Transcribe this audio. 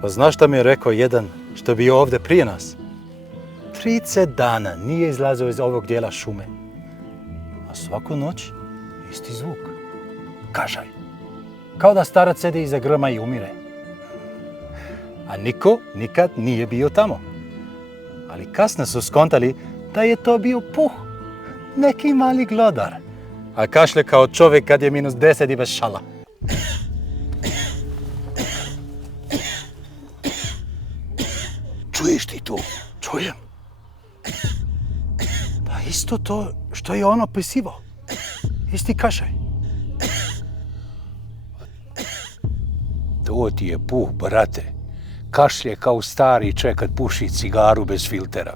Pa znaš šta mi je rekao jedan što je bio ovdje prije nas? 30 dana nije izlazio iz ovog dijela šume. A svaku noć isti zvuk. Kašalj. Kao da starac sedi iza grma i umire. A niko nikad nije bio tamo. Ali kasno su skontali da je to bio puh. Neki mali glodar. A kašlje kao čovjek kad je -10 i bez šala. Čuješ ti to? Čujem. Pa isto to što je on opisivao. Isti kašalj. To ti je puh, brate. Kašlje kao stari čovjek kad puši cigaru bez filtera.